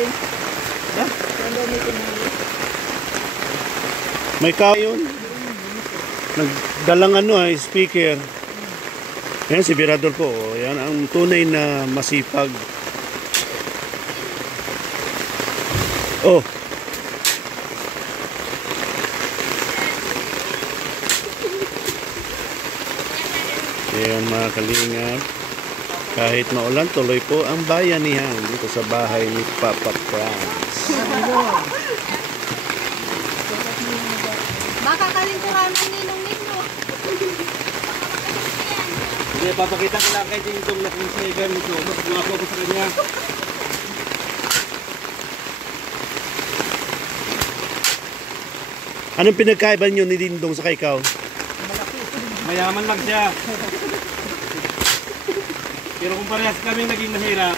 meeting. Ha? Condo meeting namin. May kayon. Nagdalang speaker. Yan si Birador po. Yan ang tunay na masipag. Oh. Ayan mga kalingap. Kahit maulan, tuloy po ang bayanihan dito sa bahay ni Papa Franz. Baka kalinturanan ninong ninyo. Hindi, papakita ko lang kay Dingdong na kung sa'yo ganito. Matuwa ko sa kanya. Anong pinagkaiba nyo ni Dingdong sa ikaw? Mayaman lang siya. Pero kung parehas kami naging mahirap,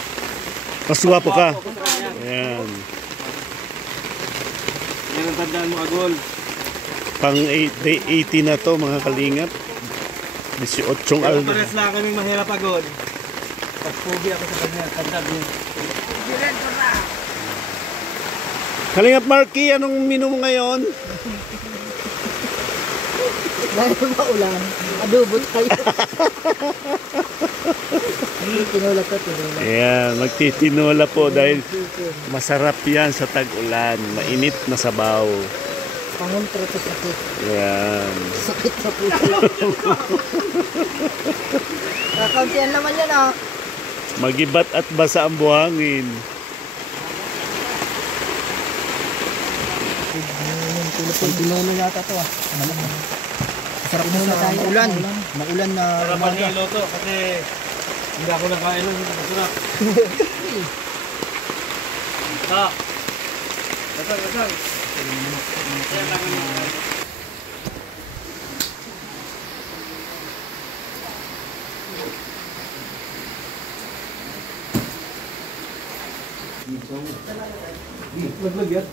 Mas guwapo ka. ako sa kanya. Ayan. Yan ang tandaan mo, Agol. Pang 80 na to mga kalingap. 18 Pero kung aldo. parehas lang kami mahirap, Agol. Pagpugi ako sa kanya, tandaan mo. Kalingap Marky, anong menu mo ngayon? Dahil maulan, adobo tayo. Tinola ko, tinola. Ayan, magtitinola po dahil masarap yan sa tag-ulan. Mainit na sabaw. Pangontra to sakit. Ayan. Sakit sa puso. Kakauntihan naman yan ah. Magibat at basa ang buhangin. Tinola yata to ah. Sarap na sa ulan. Maulan na Sarapan niya loto kasi hindi ako nakain nun. Masarap. Ha? Gasang, gasang. Yan lang yun. Laglag yan?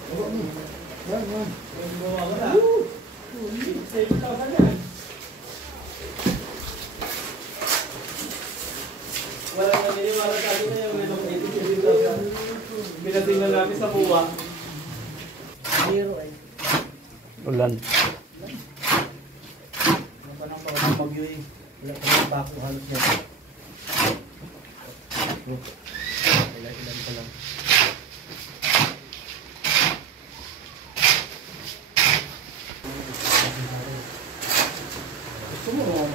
Wala na niniwala sa akin na yung pinatingnan namin sa buwa. Zero eh. Ulan. Panang pa bagyo eh. Wala pa ng bako halos yan. Ilan pa lang. Gusto mo?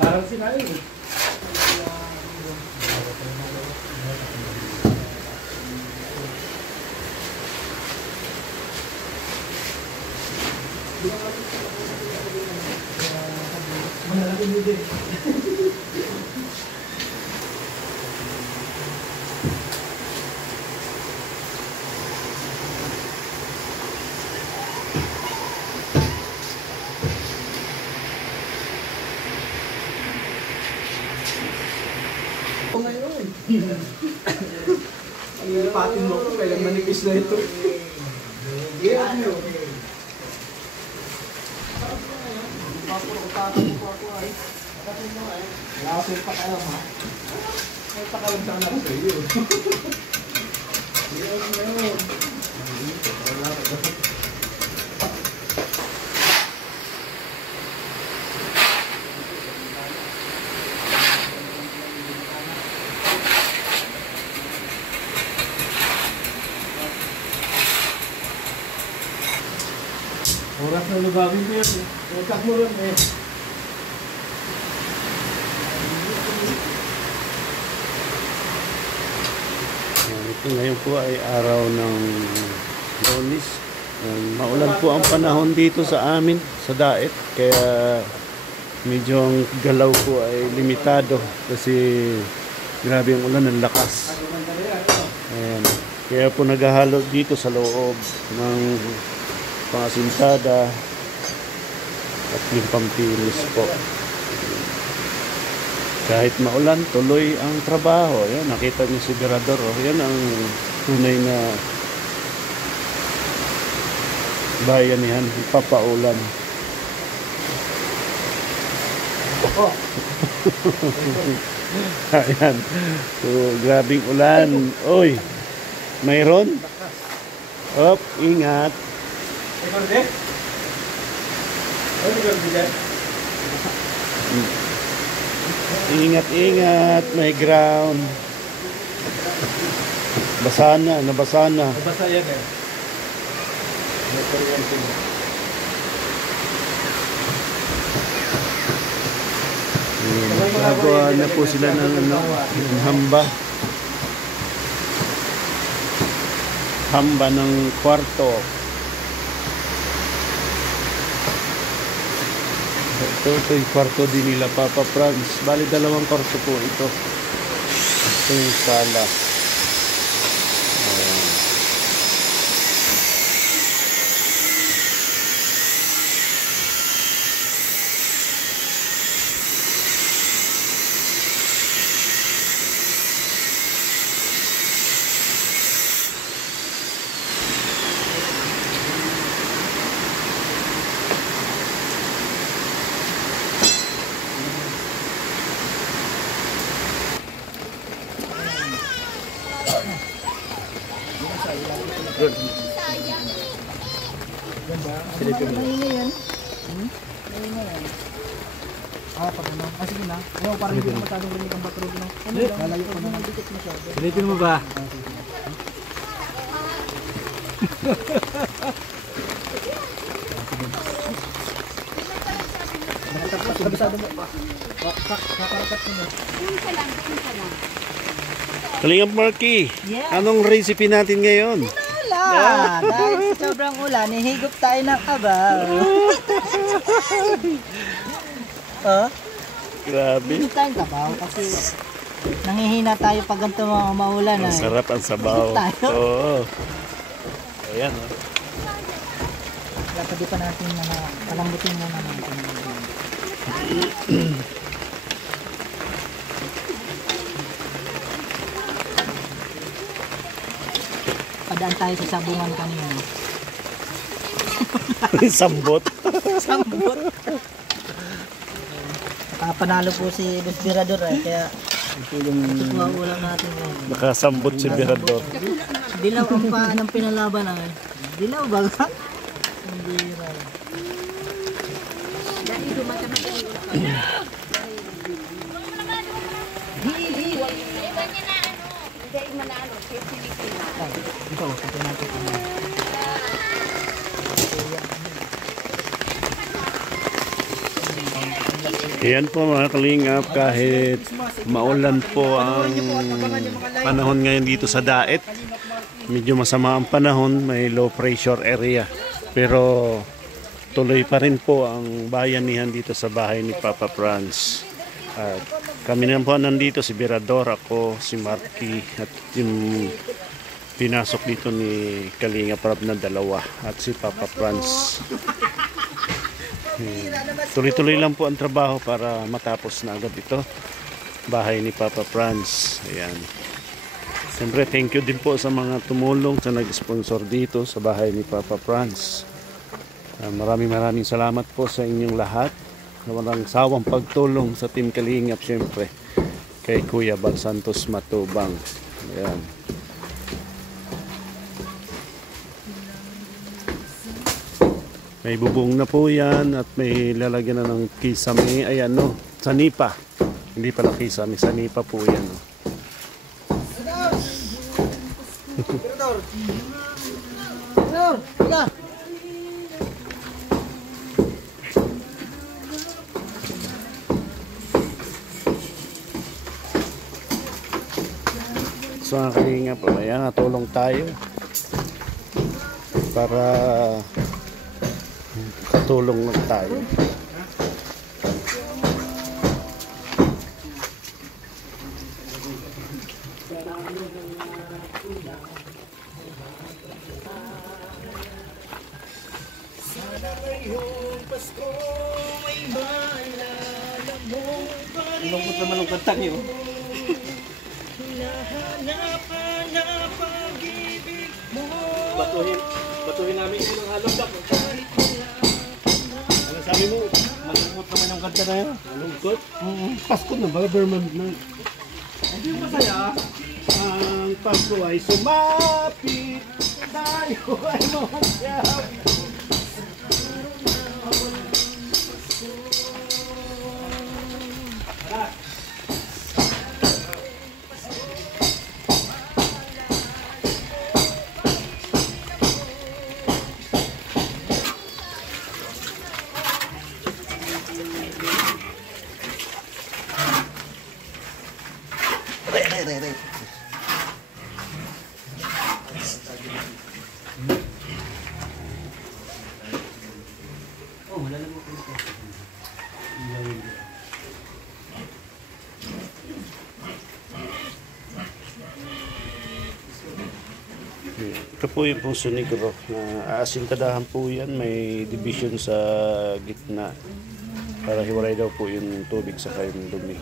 Parang sinain eh. Ang ilipatin mo kung kailang manipis na ito. Yeah, ano yun? Wala kasi pakalam ha. May pakalam sa anak sa iyo. Oras na lubagin ko yun eh. Utak mo rin eh. Ito ngayon po ay araw ng Lunes. Maulan po ang panahon dito sa amin, sa Daet. Kaya medyo ang galaw po ay limitado kasi grabe ang ulan, ang lakas. Ayan. Kaya po naghahalo dito sa loob ng pangasintada at yung pampilis po. Kahit maulan, tuloy ang trabaho. Ayan, nakita niyo si Birador. Oh. Yan ang tunay na bayanihan, papaulan. Oh. Ayan. So, grabing ulan. Oy. Mayroon? Op, ingat. Ikaw din? Ano gano'n dyan? Ingat, ingat. May ground. Basa na, nabasa na. Basta yan eh. May kuryente na. Gagawa na po sila ng hamba. Hamba ng kwarto. Ito yung kwarto din nila Papa Franz. Bali dalawang kwarto po ito. Ito yung sala. Ayan. Good. Pag ano. Sige na. Ayaw, parang hindi na masyadong rinig ang battery ko. Lalayo ko naman. Silipin mo ba? Kabisado mo. Kakarakat mo. Kalingap Marky, Yes. anong recipe natin ngayon? Wala. Dahil sa sobrang ulan, hihigop tayo ng abaw. Oh, Grabe. hihigop tayo ng abaw kasi nangihina tayo pag ganito mga maulan. Ang sarap ang sabaw. Tayo? Oo. Ayan. Oh. Kaya pwede pa natin palambutin muna natin. Padaan tayo sa sabungan kanina. Sambot. Sambot. Panalo po si Respirador kaya tutuwa ulang natin ngayon. Nakasambot si Berador. Dilaw ang paanang pinalaban namin. Dilaw ba? Hindi raw. Ito, ito natin. Ayan po mga kalingap, kahit maulan po ang panahon ngayon dito sa Daet, medyo masama ang panahon, may low pressure area, pero tuloy pa rin po ang bayanihan dito sa bahay ni Papa Franz. At kami naman po nandito, si Berador, ako, si Marky, at yung pinasok dito ni Kalingap Rab na dalawa, at si Papa Franz. Tuloy-tuloy lang po ang trabaho para matapos na agad ito. Bahay ni Papa Franz. Ayan. Siyempre, thank you din po sa mga tumulong sa nag-sponsor dito sa bahay ni Papa Franz. Maraming salamat po sa inyong lahat. Walang sawang pagtulong sa Team Kalingap, siyempre. Kay Kuya Bal Santos Matubang. Ayan. May bubong na po yan at may lalagyan na ng kisame. Ay ano, sanipa. Hindi pala kisame, sanipa po yan. So ang kalinga po, ayan, natulong tayo para katulong lang tayo. Lungkot naman ang kanta niyo. Batuhin namin yun ng halong dak. Ano sabi mo? Malungkot naman yung kanta na yun. Malungkot? Pasko na ba? Vermont na. Hindi masaya. Ang Pasko ay sumapit, tayo ay magyapit. Ito po yung puso negro na aasintadahan po yan, may division sa gitna para hiwalay daw po yung tubig sa yung dumi.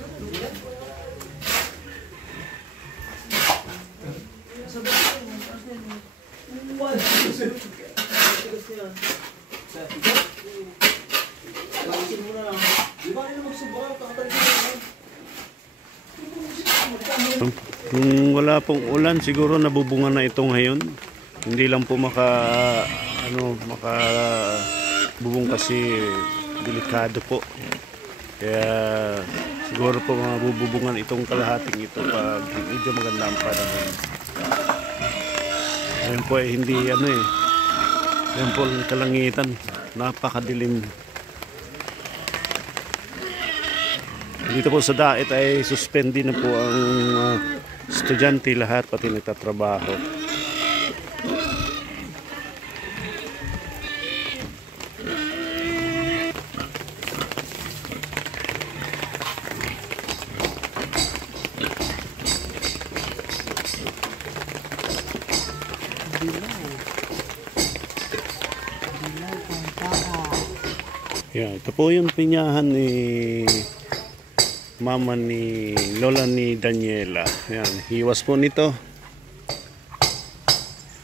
Kung wala pong ulan, siguro nabubunga na ito ngayon. Hindi lang po makabubong kasi delikado po. Kaya siguro po mabububungan itong kalahating ito pag medyo maganda ang panahon. Ngayon po ay hindi ngayon po ang kalangitan, napakadilim. Dito po sa Daet ay suspended na po ang estudyante lahat, pati nagtatrabaho. Yeah, ito po yung pinyahan ni mama ni lola ni Daniela. Yan, hiwas po nito.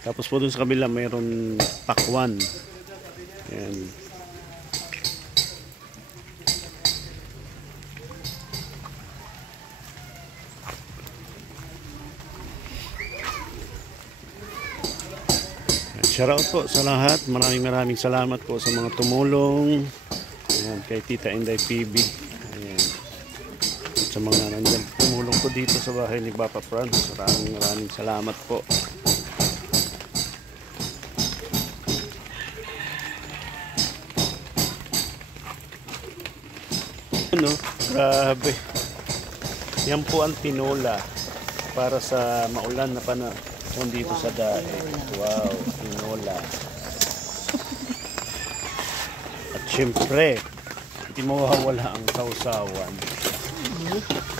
Tapos po dun sa kabila mayroon pakwan. Yan. Shout out po sa lahat. Maraming salamat po sa mga tumulong. Ayan, kay Tita Inday PB. Ayan. At sa mga nandyan tumulong po dito sa bahay ni Papa Franz. Maraming salamat po. Ano? Grabe. Yan po ang tinola para sa maulan na panahon dito sa Daet. Wow, tinola. At syempre, hindi mawawala ang sausawan.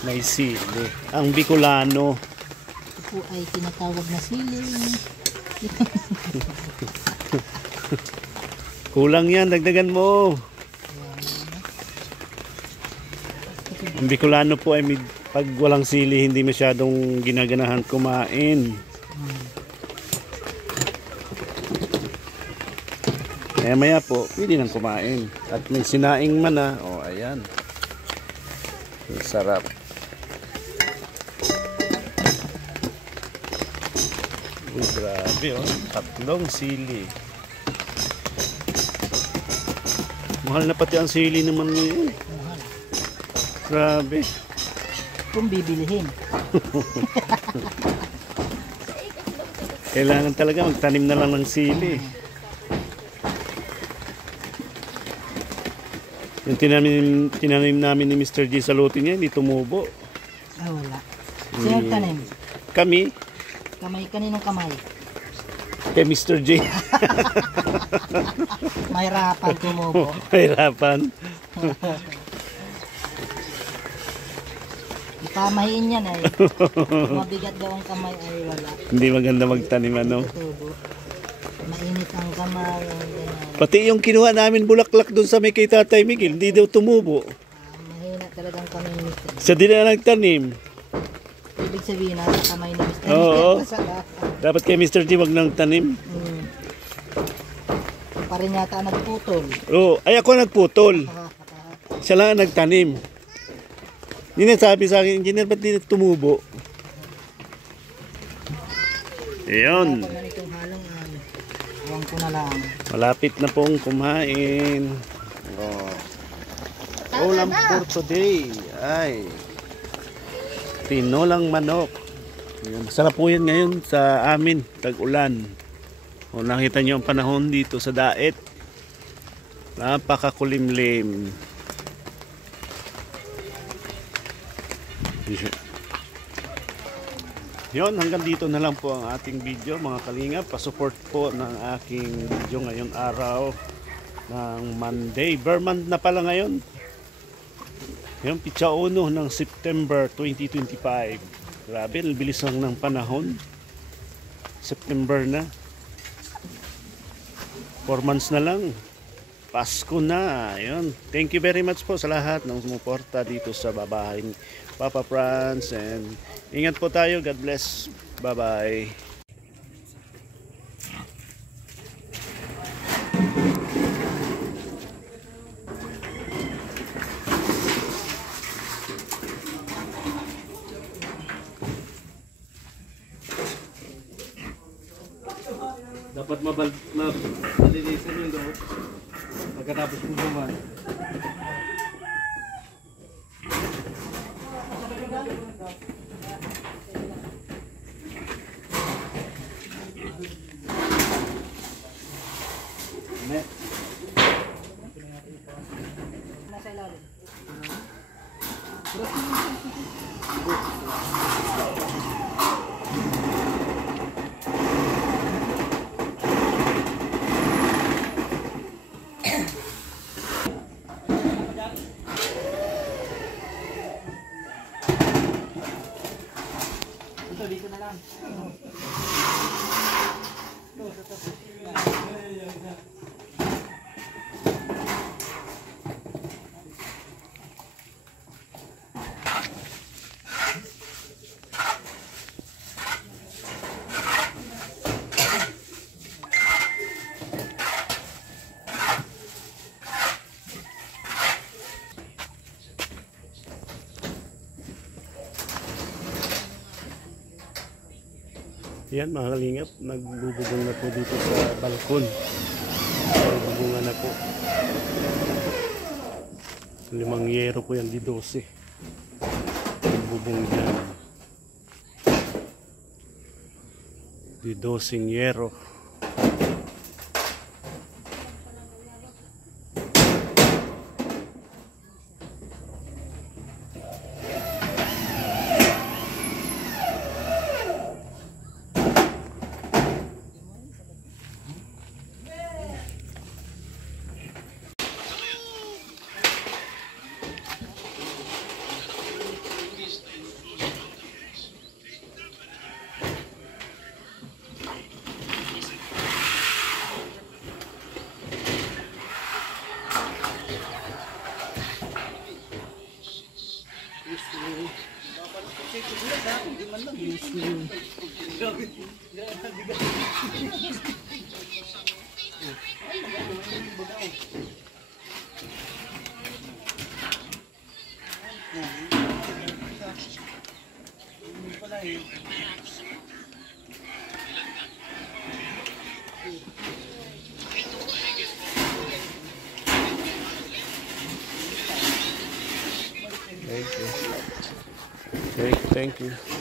May sili. Ang Bicolano. Ito po ay tinatawag na siling. Kulang yan, dagdagan mo. Ang Bicolano po ay pag walang sili, hindi masyadong ginaganahan kumain. Kaya maya po, pwede nang kumain. At may sinaing man na. O, ayan. Ang sarap. Uy, grabe oh. Tatlong sili. Mahal na pati ang sili naman ngayon. Grabe. Kung bibilihin. Kailangan talaga magtanim na lang ng sili. Yung tinanim namin ni Mr. G sa lote niya, hindi tumubo. Ah, wala. Sino tanim? Kami, Kamay, kaninong kamay? kay Mr. J. Mahirapan tumubo. Mahirapan. Ipamahiin yan ay. Mabigat daw ang kamay ay wala. Hindi maganda magtanim ano. Tubo. Mainit ang kamay. Pati yung kinuha namin bulaklak dun sa may kay Tatay Miguel, hindi daw tumubo. Mahina talagang kamay ni Mr. Sa di na nagtanim. Ibig sabihin nasa kamay ni Mr. Oo. Sa lahat. Dapat kay Mr. G wag nang tanim. Pa rin yata nagputol. Oo, ay ako nagputol. Siya lang ang nagtanim. Hindi na sabi sa akin, engineer, ba't di na tumubo? Ayun. Pag ganitong halong ay huwag ko na lang. Malapit na pong kumain. Oh. Ulam for today ay tinolang manok. Ayan, masarap po yan ngayon sa amin, tag-ulan. O nakita nyo ang panahon dito sa Daet. Napakakulimlim. Yun, hanggang dito na lang po ang ating video mga kalingap. Pasupport po ng aking video ngayong araw ng Monday. Month na pala ngayon. Yung pitsa 1 ng September 2025. Grabe, bilis lang ng panahon. September na. 4 months na lang. Pasko na. Ayun. Thank you very much po sa lahat ng sumuporta dito sa babae ni Papa Franz. And ingat po tayo. God bless. Bye-bye. Dapat malilisan yung loob pagkatapos mo buman. Nasa ilalim. Dito na lang. Yan mga kalingap, nagbubugong na po dito sa balkon. Nagbubungan na po. 5 yero po yan, di 12. Nagbubong dyan. Di 12 yero. Thank you. Thank you.